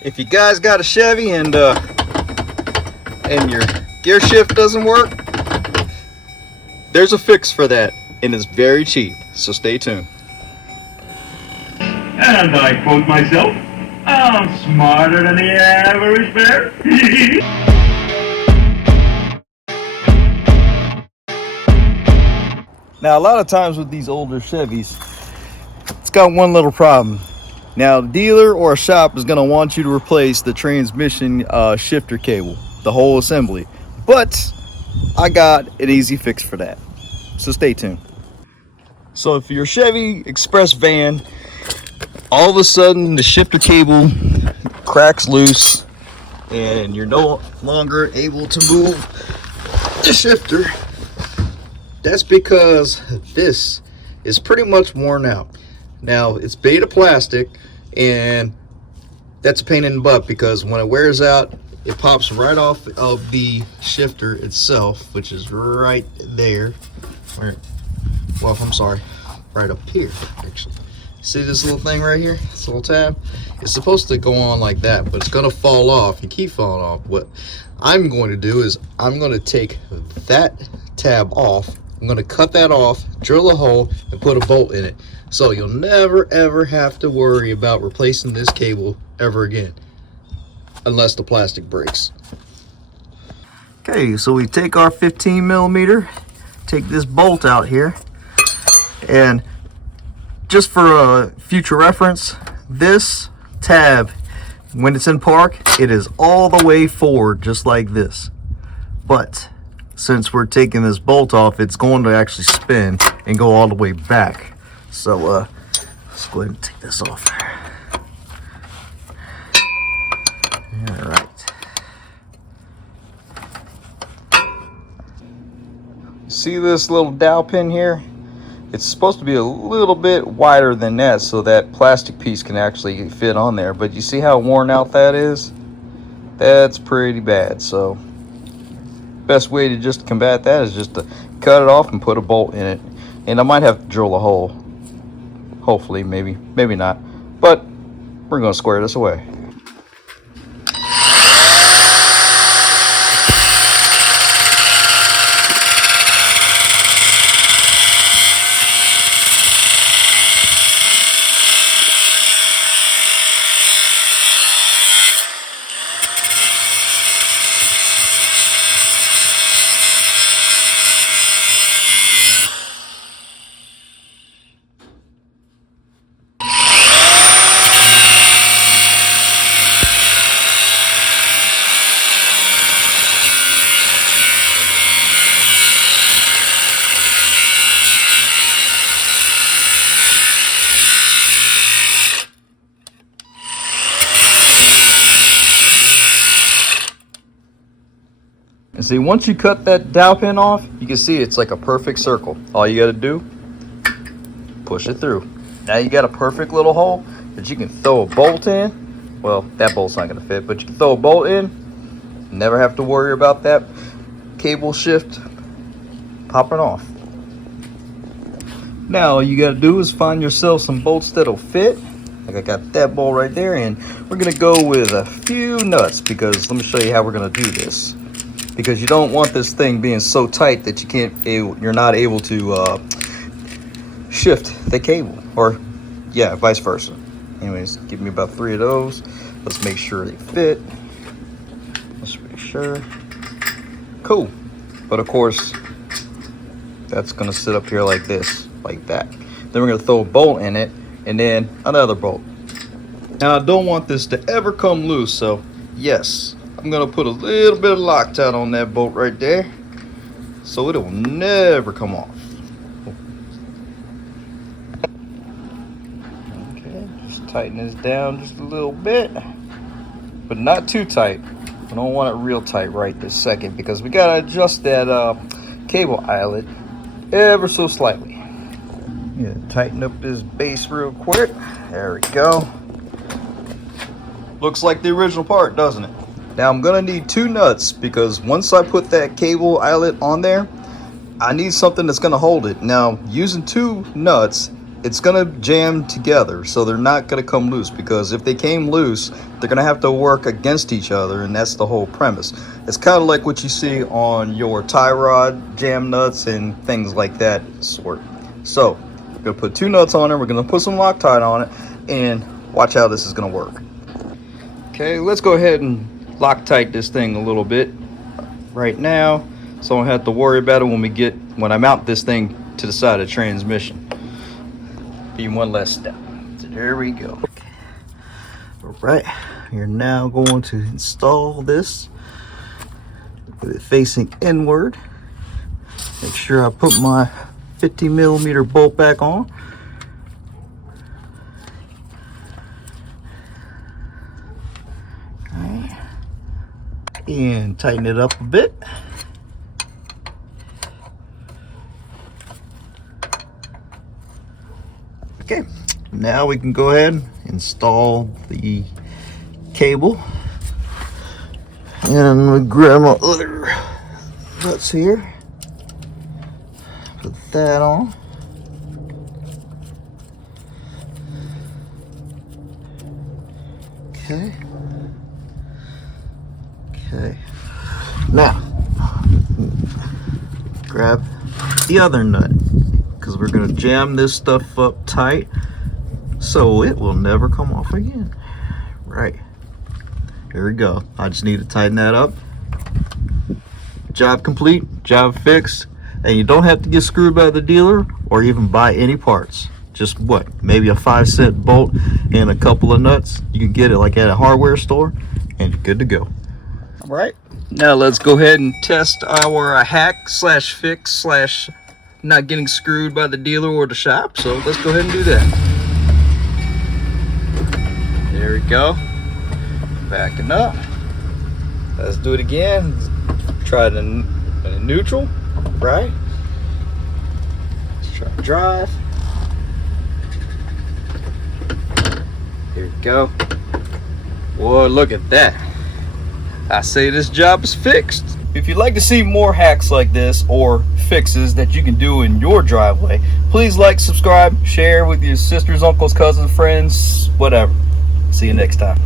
If you guys got a Chevy and your gear shift doesn't work, there's a fix for that, and it's very cheap. So stay tuned. And I quote myself, I'm smarter than the average bear. Now, a lot of times with these older Chevys, it's got one little problem. Now, the dealer or a shop is going to want you to replace the transmission shifter cable, the whole assembly. But I got an easy fix for that. So stay tuned. So if your Chevy Express van, all of a sudden the shifter cable cracks loose and you're no longer able to move the shifter, that's because this is pretty much worn out. Now, it's made of plastic, and that's a pain in the butt because when it wears out, it pops right off of the shifter itself, which is right there. Well, I'm sorry, right up here, actually. See this little thing right here? This little tab? It's supposed to go on like that, but it's going to fall off. You keep falling off. What I'm going to do is I'm going to take that tab off. I'm going to cut that off, drill a hole, and put a bolt in it. So you'll never ever have to worry about replacing this cable ever again. Unless the plastic breaks. Okay, so we take our 15 millimeter, take this bolt out here, and just for future reference, this tab, when it's in park, it is all the way forward, just like this. But since we're taking this bolt off, it's going to actually spin and go all the way back. So let's go ahead and take this off. All right. See this little dowel pin here? It's supposed to be a little bit wider than that so that plastic piece can actually fit on there. But you see how worn out that is? That's pretty bad. So best way to just combat that is just to cut it off and put a bolt in it. And I might have to drill a hole. Hopefully, maybe not. But we're going to square this away. And see, once you cut that dowel pin off, you can see it's like a perfect circle. All you got to do, push it through. Now you got a perfect little hole that you can throw a bolt in. Well, that bolt's not going to fit, but you can throw a bolt in. Never have to worry about that cable shift popping off. Now all you got to do is find yourself some bolts that'll fit. Like I got that bolt right there, and we're going to go with a few nuts because let me show you how we're going to do this. Because you don't want this thing being so tight that you're not able to shift the cable, or yeah, vice versa. Anyways, give me about 3 of those. Let's make sure they fit. Let's make sure. Cool. But of course, that's gonna sit up here like this, like that. Then we're gonna throw a bolt in it, and then another bolt. Now I don't want this to ever come loose, so yes, I'm gonna put a little bit of Loctite on that bolt right there so it'll never come off. Okay, just tighten this down just a little bit, but not too tight. I don't want it real tight right this second because we gotta adjust that cable eyelet ever so slightly. Yeah, tighten up this base real quick. There we go. Looks like the original part, doesn't it? Now I'm gonna need 2 nuts because once I put that cable eyelet on there, I need something that's gonna hold it. Now using 2 nuts it's gonna jam together, so they're not gonna come loose, because if they came loose, they're gonna have to work against each other, and that's the whole premise. It's kind of like what you see on your tie rod jam nuts and things like that sort. So we're gonna put 2 nuts on it, we're gonna put some Loctite on it, and watch how this is gonna work. Okay, let's go ahead and Loctite this thing a little bit right now, so I don't have to worry about it when I mount this thing to the side of the transmission. Be one less step. So there we go. All right, you're now going to install this with it facing inward. Make sure I put my 50mm bolt back on. All right. And tighten it up a bit. Okay, now we can go ahead and install the cable. And I'm gonna grab my other nuts here. Put that on. Okay. Okay. Now, grab the other nut, because we're gonna jam this stuff up tight so it will never come off again. Right, here we go. I just need to tighten that up. Job complete, job fixed. And you don't have to get screwed by the dealer or even buy any parts. Just maybe a 5-cent bolt and a couple of nuts. You can get it like at a hardware store and you're good to go. All right, now let's go ahead and test our hack slash fix slash not getting screwed by the dealer or the shop. So let's go ahead and do that. There we go. Backing up. Let's do it again. Try it in neutral, right? Let's try to drive. Here we go. Boy, look at that. I say this job is fixed. If you'd like to see more hacks like this or fixes that you can do in your driveway, please like, subscribe, share with your sisters, uncles, cousins, friends, whatever. See you next time.